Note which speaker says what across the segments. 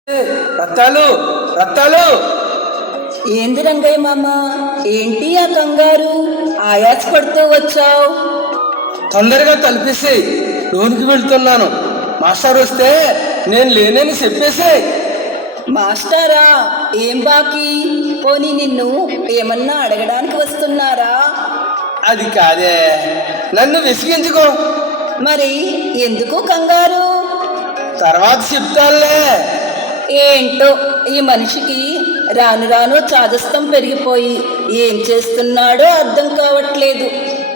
Speaker 1: రత్తాలు రత్తాలు.
Speaker 2: ఏంది రంగయ్య మామ, ఏంటి ఆ కంగారు? ఆయాస పడుతూ వచ్చావు?
Speaker 1: తొందరగా తలిపేసి లోనికి వెళ్తున్నాను. మాస్టర్ వస్తే నేను లేనని చెప్పేసి.
Speaker 2: మాస్టారా? ఏం బాకీ? పోనీ నిన్ను ఏమన్నా అడగడానికి వస్తున్నారా?
Speaker 1: అది కాదే, నన్ను విసిగించుకో.
Speaker 2: మరి ఎందుకు కంగారు?
Speaker 1: తర్వాత చెప్తానులే.
Speaker 2: ఏంటో ఈ మనిషికి రాను రాను చాదస్తం పెరిగిపోయి ఏం చేస్తున్నాడో అర్థం కావట్లేదు.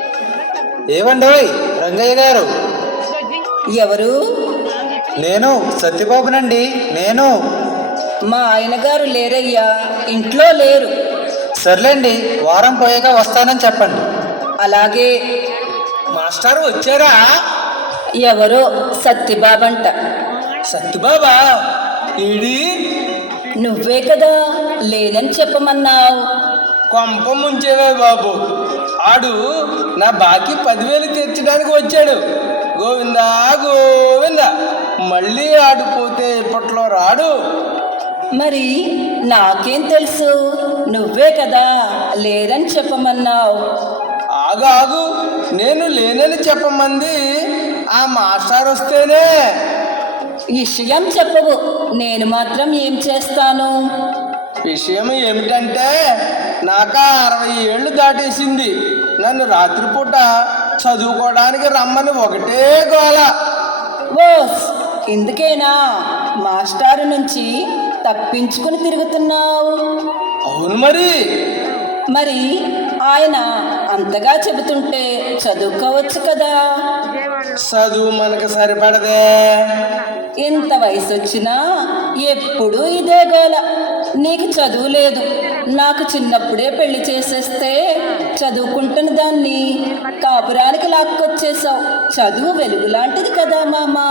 Speaker 1: ఏమండోయ్ రంగయ్య గారు?
Speaker 2: ఎవరు?
Speaker 1: నేను సత్యబాబునండి. నేను
Speaker 2: మా ఆయన గారు లేరయ్యా, ఇంట్లో లేరు.
Speaker 1: సర్లేండి, వారం పోయాక వస్తానని చెప్పండి.
Speaker 2: అలాగే.
Speaker 1: మాస్టర్ వచ్చారా?
Speaker 2: ఎవరో సత్యబాబంట.
Speaker 1: సత్యబాబా ఈడి?
Speaker 2: నువ్వే కదా లేనని చెప్పమన్నావు.
Speaker 1: కొంప ముంచేవే బాబు. ఆడు నా బాకీ 10,000 తీర్చడానికి వచ్చాడు. గోవిందా గోవిందా. మళ్ళీ ఆడిపోతే ఇప్పట్లో రాడు.
Speaker 2: మరి నాకేం తెలుసు? నువ్వే కదా లేరని చెప్పమన్నావు.
Speaker 1: ఆగు ఆగు, నేను లేనని చెప్పమంది ఆ మాస్టర్ వస్తేనే.
Speaker 2: విషయం చెప్పవు, నేను మాత్రం ఏం చేస్తాను?
Speaker 1: విషయం ఏమిటంటే, నాకు 60 ఏళ్ళు దాటేసింది. నన్ను రాత్రిపూట చదువుకోవడానికి రమ్మని ఒకటే గోల.
Speaker 2: ఓస్, ఇందుకేనా మాస్టారు నుంచి తప్పించుకుని తిరుగుతున్నావు?
Speaker 1: అవును మరి.
Speaker 2: మరి ఆయన అంతగా చెబుతుంటే చదువుకోవచ్చు కదా.
Speaker 1: చదువు మనకు సరిపడదే.
Speaker 2: ఎంత వయసు వచ్చినా ఎప్పుడూ ఇదే గోల. నీకు చదువు లేదు, నాకు చిన్నప్పుడే పెళ్లి చేసేస్తే చదువుకుంటున్న దాన్ని కాపురానికి లాక్కొచ్చేసావు. చదువు వెలుగు లాంటిది కదా మామా.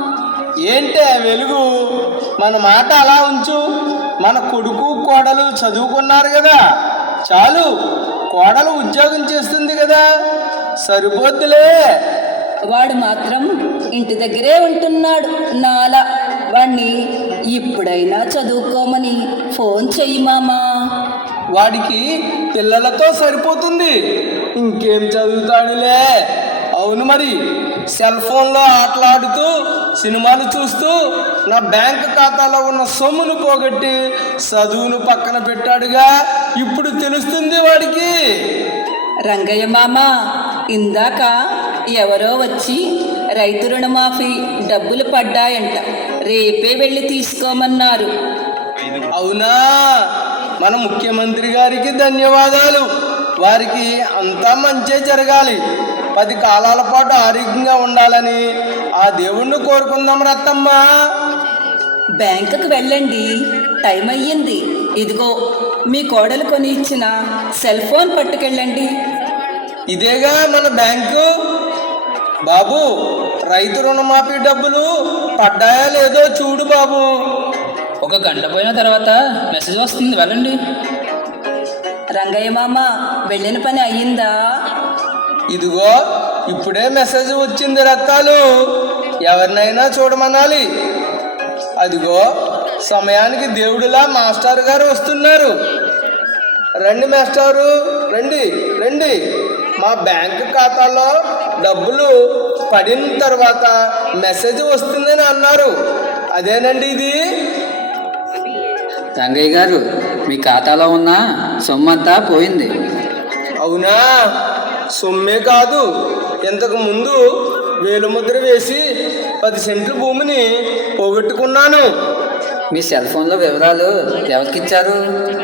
Speaker 1: ఏంటి ఆ వెలుగు? మన మాట అలా ఉంచు. మన కొడుకు కోడలు చదువుకున్నారు కదా, చాలు. కోడలు ఉద్యోగం చేస్తుంది కదా, సరిపోద్దులే.
Speaker 2: వాడు మాత్రం ఇంటి దగ్గరే ఉంటున్నాడు నాలా. వాణ్ణి ఇప్పుడైనా చదువుకోమని ఫోన్ చెయ్యి మామా.
Speaker 1: వాడికి పిల్లలతో సరిపోతుంది, ఇంకేం చదువుతాడులే. అవును మరి, సెల్ ఫోన్లో ఆటలాడుతూ సినిమాలు చూస్తూ నా బ్యాంక్ ఖాతాలో ఉన్న సొమ్మును పోగొట్టి చదువును పక్కన పెట్టాడుగా. ఇప్పుడు తెలుస్తుంది వాడికి.
Speaker 2: రంగయ్య మామ, ఇందాక ఎవరో వచ్చి రైతు రుణమాఫీ డబ్బులు పడ్డాయంట, రేపే వెళ్ళి తీసుకోమన్నారు.
Speaker 1: అవునా? మన ముఖ్యమంత్రి గారికి ధన్యవాదాలు. వారికి అంతా మంచే జరగాలి. 10 కాలాల పాటు ఆరోగ్యంగా ఉండాలని ఆ దేవుణ్ణి కోరుకుందాం రత్తమ్మ.
Speaker 2: బ్యాంకుకు వెళ్ళండి, టైం అయ్యింది. ఇదిగో మీ కోడలు కొని ఇచ్చిన సెల్ ఫోన్ పట్టుకెళ్ళండి.
Speaker 1: ఇదేగా మన బ్యాంకు. బాబు, రైతు రుణమాఫీ డబ్బులు పడ్డాయా లేదో చూడు బాబు.
Speaker 3: 1 గంట పోయిన తర్వాత మెసేజ్ వస్తుంది, వెళ్ళండి.
Speaker 2: రంగయ్య మామ, వెళ్ళిన పని అయ్యిందా?
Speaker 1: ఇదిగో ఇప్పుడే మెసేజ్ వచ్చింది రత్తాలు. ఎవరినైనా చూడమనాలి. అదిగో సమయానికి దేవుడిలా మాస్టర్ గారు వస్తున్నారు. రండి మాస్టారు, రండి రండి. మా బ్యాంక్ ఖాతాలో డబ్బులు పడిన తర్వాత మెసేజ్ వస్తుందని అన్నారు. అదేనండి ఇది.
Speaker 3: రంగయ్య గారు, మీ ఖాతాలో ఉన్న సొమ్మంతా పోయింది.
Speaker 1: అవునా? సొమ్మే కాదు, ఇంతకు ముందు వేలుముద్ర వేసి 10 సెంట్ల భూమిని పోగొట్టుకున్నాను.
Speaker 3: మీ సెల్ ఫోన్లో వివరాలు ఎవరికిచ్చారు?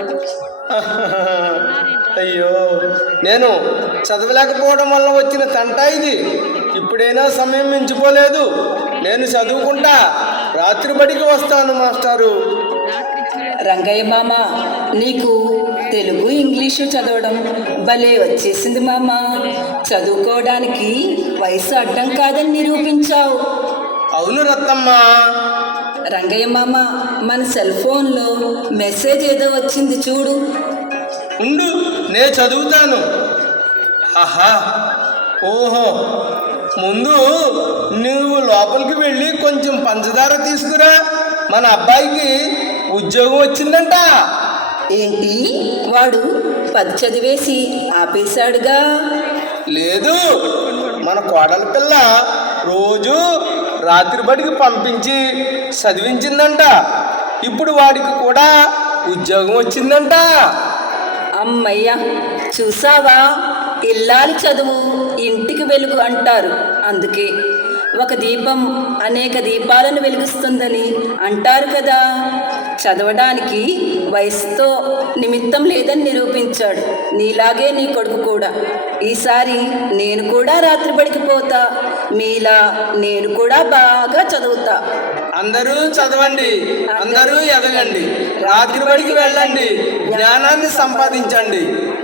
Speaker 1: అయ్యో, నేను చదవలేకపోవడం వల్ల వచ్చిన తంట ఇది. ఇప్పుడైనా సమయం మించిపోలేదు. నేను చదువుకుంటా, రాత్రి బడికి వస్తాను మాస్టారు.
Speaker 2: రంగయ్య మామ, నీకు తెలుగు ఇంగ్లీషు చదవడం భలే వచ్చేసింది మామ. చదువుకోవడానికి వయసు అడ్డం కాదని నిరూపించావు.
Speaker 1: అవును రత్తమ్మ.
Speaker 2: రంగయ్య మామ, మన సెల్ ఫోన్లో మెసేజ్ ఏదో వచ్చింది చూడు.
Speaker 1: ఉండు, నే చదువుతాను. ఆహా, ఓహో, ముందు నువ్వు లోపలికి వెళ్ళి కొంచెం పంచదార తీసుకురా.
Speaker 4: మన అబ్బాయికి ఉద్యోగం వచ్చిందంట.
Speaker 2: ఏంటి వాడు 10 చదివేసి ఆపేశాడుగా?
Speaker 4: లేదు, మన కోడలి పిల్ల రోజు రాత్రి బడికి పంపించి చదివించిందంట. ఇప్పుడు వాడికి కూడా ఉద్యోగం వచ్చిందంట.
Speaker 2: అమ్మయ్య, చూసావా, ఇల్లాలి చదువు ఇంటికి వెలుగు అంటారు. అందుకే ఒక దీపం అనేక దీపాలను వెలిగిస్తుందని అంటారు కదా. చదవడానికి వయసుతో నిమిత్తం లేదని నిరూపించాడు. నీలాగే నీ కొడుకు కూడా. ఈసారి నేను కూడా రాత్రి బడికి పోతా, మీలా నేను కూడా బాగా చదువుతా.
Speaker 4: అందరూ చదవండి, అందరూ ఎదగండి, రాత్రి బడికి వెళ్ళండి, జ్ఞానాన్ని సంపాదించండి.